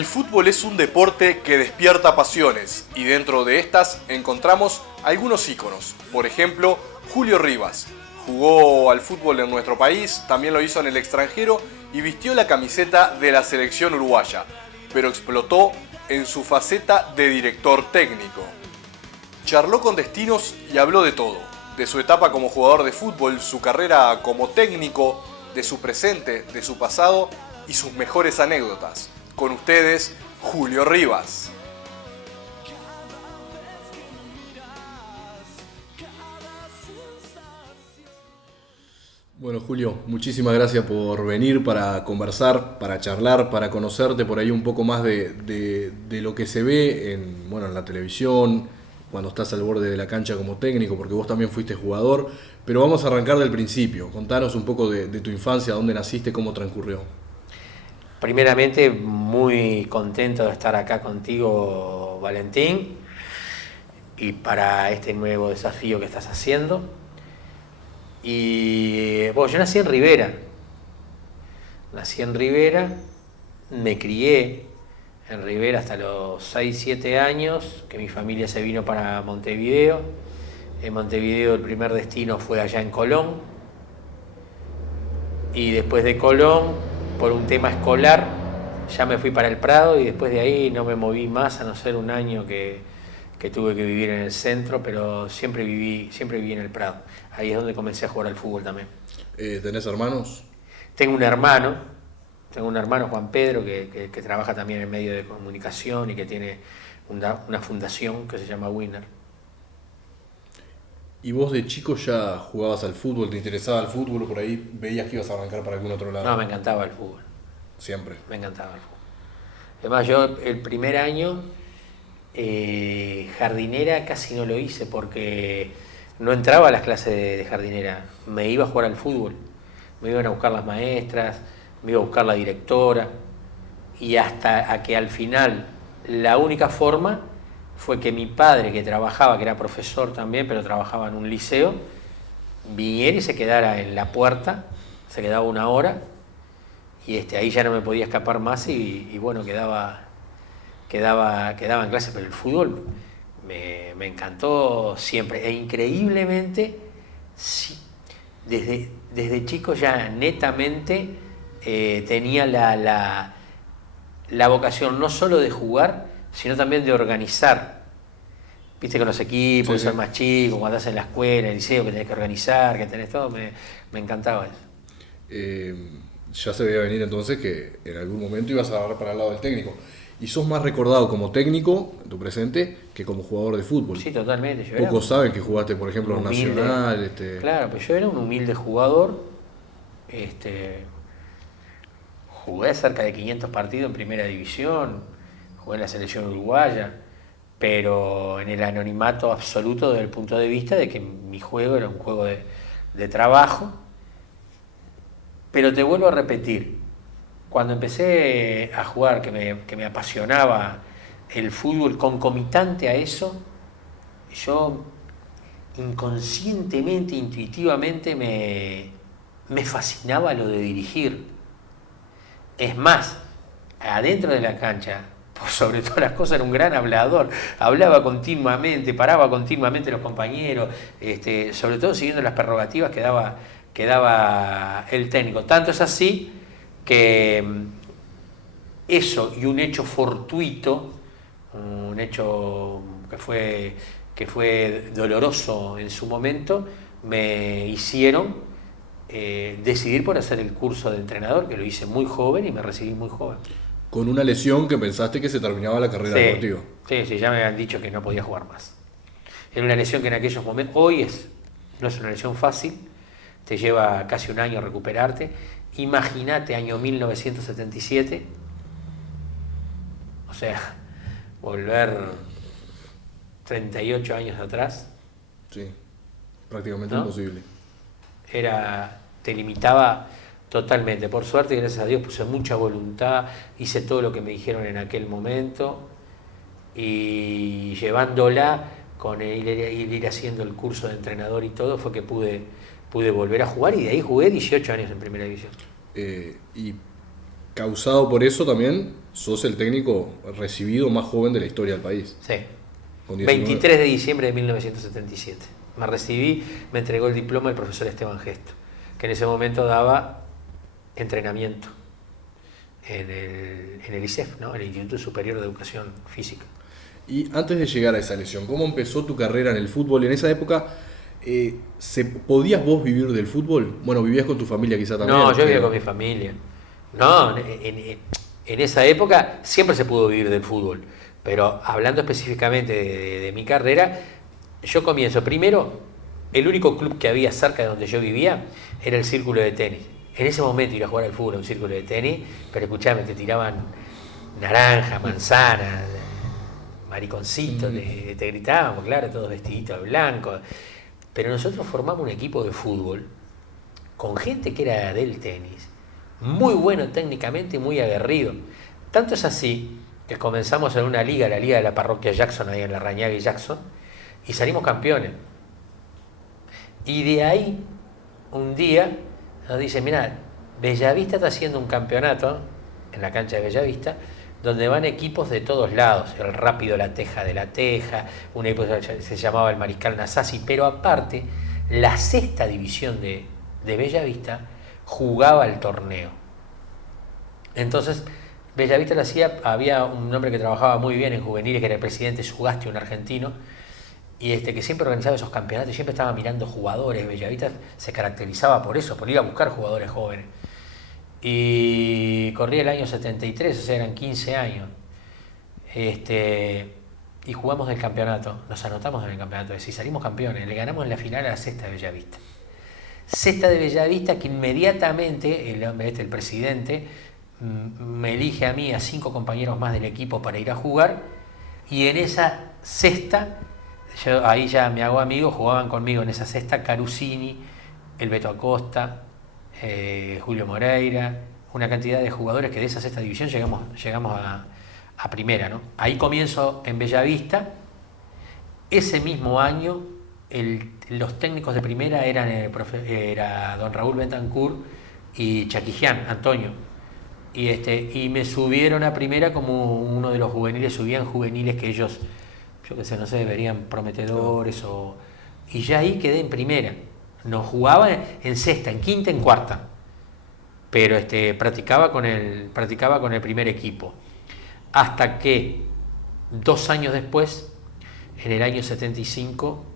El fútbol es un deporte que despierta pasiones y dentro de estas encontramos algunos íconos. Por ejemplo, Julio Rivas. Jugó al fútbol en nuestro país, también lo hizo en el extranjero y vistió la camiseta de la selección uruguaya, pero explotó en su faceta de director técnico. Charló con Destinos y habló de todo, de su etapa como jugador de fútbol, su carrera como técnico, de su presente, de su pasado y sus mejores anécdotas. Con ustedes, Julio Rivas. Bueno, Julio, muchísimas gracias por venir para conversar, para charlar, para conocerte por ahí un poco más de lo que se ve en la televisión, cuando estás al borde de la cancha como técnico, porque vos también fuiste jugador. Pero vamos a arrancar del principio. Contanos un poco de tu infancia, dónde naciste, cómo transcurrió. Primeramente, muy contento de estar acá contigo, Valentín, y para este nuevo desafío que estás haciendo. Y bueno, yo nací en Rivera, me crié en Rivera hasta los 6-7 años, que mi familia se vino para Montevideo. En Montevideo el primer destino fue allá en Colón, y después de Colón, por un tema escolar, ya me fui para el Prado, y después de ahí no me moví más, a no ser un año que tuve que vivir en el centro, pero siempre viví en el Prado. Ahí es donde comencé a jugar al fútbol también. ¿Tenés hermanos? Tengo un hermano, Juan Pedro, que trabaja también en medio de comunicación y que tiene una fundación que se llama Winner. ¿Y vos de chico ya jugabas al fútbol, te interesaba el fútbol o por ahí veías que ibas a arrancar para algún otro lado? No, me encantaba el fútbol. Siempre. Me encantaba el fútbol. Además, yo el primer año jardinera casi no lo hice porque no entraba a las clases de jardinera. Me iba a jugar al fútbol. Me iban a buscar las maestras, me iba a buscar la directora, y hasta a que al final la única forma fue que mi padre, que trabajaba, que era profesor también, pero trabajaba en un liceo, viniera y se quedara en la puerta, se quedaba una hora, y ahí ya no me podía escapar más, y bueno, quedaba en clase. Pero el fútbol me encantó siempre, e increíblemente, sí, desde chico ya netamente tenía la vocación no solo de jugar, sino también de organizar. Viste, con los equipos, Sí, ser sí. más chico, cuando estás en la escuela, en el liceo, que tenés que organizar, que tenés todo, me encantaba eso. Ya se veía venir entonces que en algún momento ibas a agarrar para el lado del técnico. Y sos más recordado como técnico en tu presente que como jugador de fútbol. Sí, totalmente. Pocos saben que jugaste, por ejemplo, en Nacional. Claro, pues yo era un humilde jugador. Jugué cerca de 500 partidos en primera división, jugué en la selección uruguaya, pero en el anonimato absoluto desde el punto de vista de que mi juego era un juego de trabajo. Pero te vuelvo a repetir, cuando empecé a jugar, que me apasionaba el fútbol, concomitante a eso, yo inconscientemente, intuitivamente me fascinaba lo de dirigir. Es más, adentro de la cancha, por sobre todas las cosas, era un gran hablador. Hablaba continuamente, paraba continuamente a los compañeros, sobre todo siguiendo las prerrogativas que daba el técnico. Tanto es así que eso y un hecho fortuito, un hecho que fue doloroso en su momento, me hicieron decidir por hacer el curso de entrenador, que lo hice muy joven y me recibí muy joven. Con una lesión que pensaste que se terminaba la carrera deportiva. Sí, ya me habían dicho que no podía jugar más. Era una lesión que en aquellos momentos, no es una lesión fácil, te lleva casi un año recuperarte. Imagínate, año 1977, o sea, volver 38 años atrás. Sí, prácticamente ¿no? imposible. Te limitaba totalmente. Por suerte, gracias a Dios, puse mucha voluntad, hice todo lo que me dijeron en aquel momento, y llevándola con ir haciendo el curso de entrenador y todo, fue que pude volver a jugar, y de ahí jugué 18 años en primera división. Y causado por eso también, sos el técnico recibido más joven de la historia del país. Sí. Con 19. 23 de diciembre de 1977. Me recibí, me entregó el diploma el profesor Esteban Gesto, que en ese momento daba entrenamiento en el ISEF, ¿no? El Instituto Superior de Educación Física. Y antes de llegar a esa lesión, ¿cómo empezó tu carrera en el fútbol? En esa época, ¿podías vos vivir del fútbol? Bueno, vivías con tu familia quizá también. No, yo vivía con mi familia. No, en esa época siempre se pudo vivir del fútbol, pero hablando específicamente de mi carrera, yo comienzo primero, el único club que había cerca de donde yo vivía era el círculo de tenis. En ese momento ir a jugar al fútbol a un círculo de tenis, pero escuchame, te tiraban naranja, manzana, mariconcito, te gritábamos, claro, todos vestiditos de blanco. Pero nosotros formamos un equipo de fútbol con gente que era del tenis, muy bueno técnicamente y muy aguerrido. Tanto es así que comenzamos en una liga, la liga de la parroquia Jackson, ahí en la Rañaga y Jackson, y salimos campeones. Y de ahí, un día, nos dice, mirá, Bellavista está haciendo un campeonato, en la cancha de Bellavista, donde van equipos de todos lados, el Rápido La Teja de La Teja, un equipo se llamaba el Mariscal Nasasi, pero aparte, la sexta división de Bellavista jugaba el torneo. Entonces, Bellavista lo hacía, había un hombre que trabajaba muy bien en juveniles, que era el presidente Sugasti, un argentino, y que siempre organizaba esos campeonatos y siempre estaba mirando jugadores. Bellavista se caracterizaba por eso, por ir a buscar jugadores jóvenes. Y corría el año 73, o sea, eran 15 años. Y jugamos el campeonato, nos anotamos en el campeonato, es decir, salimos campeones, le ganamos en la final a la sexta de Bellavista. Sexta de Bellavista que inmediatamente, el presidente, me elige a mí, a 5 compañeros más del equipo para ir a jugar, y en esa sexta, yo ahí ya me hago amigo, jugaban conmigo en esa sexta Carusini, el Beto Acosta, Julio Moreira, una cantidad de jugadores que de esa sexta división llegamos a primera, ¿no? Ahí comienzo en Bellavista. Ese mismo año los técnicos de primera era don Raúl Bentancur y Chaquijian, Antonio, y me subieron a primera como uno de los juveniles, subían juveniles que ellos, yo qué sé, no sé, verían prometedores, y ya ahí quedé en primera. No jugaba en sexta, en quinta, en cuarta, pero practicaba con el primer equipo, hasta que 2 años después, en el año 75,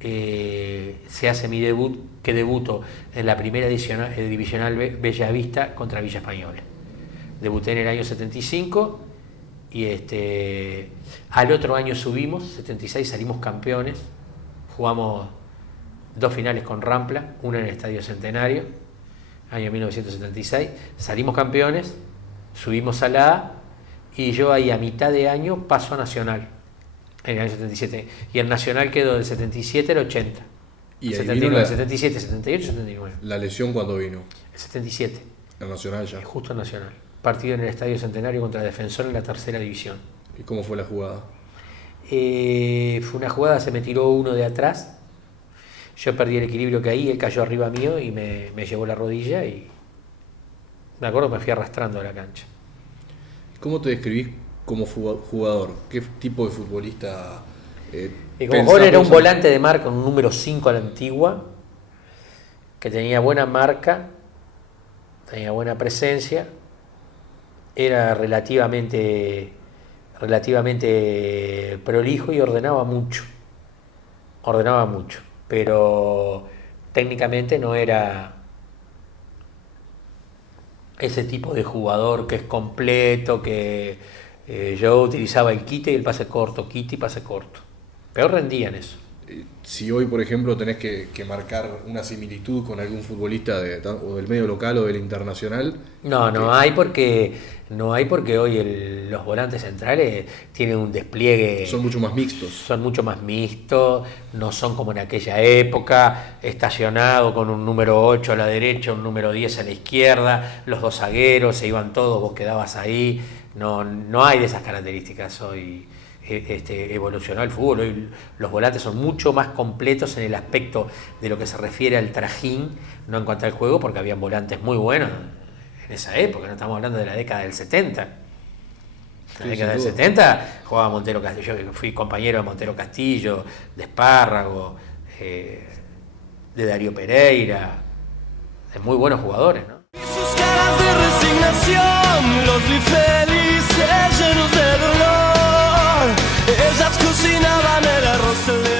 se hace mi debut, que debuto en la primera divisional Bellavista contra Villa Española. Debuté en el año 75 y al otro año subimos, 76, salimos campeones, jugamos 2 finales con Rampla, una en el Estadio Centenario, año 1976, salimos campeones, subimos a la A, y yo ahí a mitad de año paso a Nacional, en el año 77, y el Nacional quedó del 77 al 80, y 79, 77, 78, 79. ¿La lesión cuándo vino? El 77. El Nacional ya. Justo el Nacional. Partido en el Estadio Centenario contra Defensor en la tercera división. ¿Y cómo fue la jugada? Fue una jugada, se me tiró uno de atrás, yo perdí el equilibrio que ahí, él cayó arriba mío y me llevó la rodilla y me acuerdo que me fui arrastrando a la cancha. ¿Cómo te describís como jugador? ¿Qué tipo de futbolista? Y como jugador era un volante de marca, un número 5 a la antigua, que tenía buena marca, tenía buena presencia, era relativamente prolijo y ordenaba mucho, pero técnicamente no era ese tipo de jugador que es completo, que yo utilizaba el quite y el pase corto, quite y pase corto. Pero rendía en eso. Si hoy, por ejemplo, tenés que marcar una similitud con algún futbolista o del medio local o del internacional. No hay porque hoy los volantes centrales tienen un despliegue. Son mucho más mixtos. Son mucho más mixtos, no son como en aquella época, estacionado con un número 8 a la derecha, un número 10 a la izquierda, los 2 zagueros, se iban todos, vos quedabas ahí. No hay de esas características hoy. Evolucionó el fútbol, hoy los volantes son mucho más completos en el aspecto de lo que se refiere al trajín, no en cuanto al juego, porque habían volantes muy buenos en esa época, no estamos hablando de la década del 70. En la Sí, década del sin duda. 70 jugaba Montero Castillo, yo fui compañero de Montero Castillo, de Espárrago, de Darío Pereira, de muy buenos jugadores, ¿no? Sus caras de resignación, los vi felices, llenos de dolor. Ellas cocinaban el arroz, el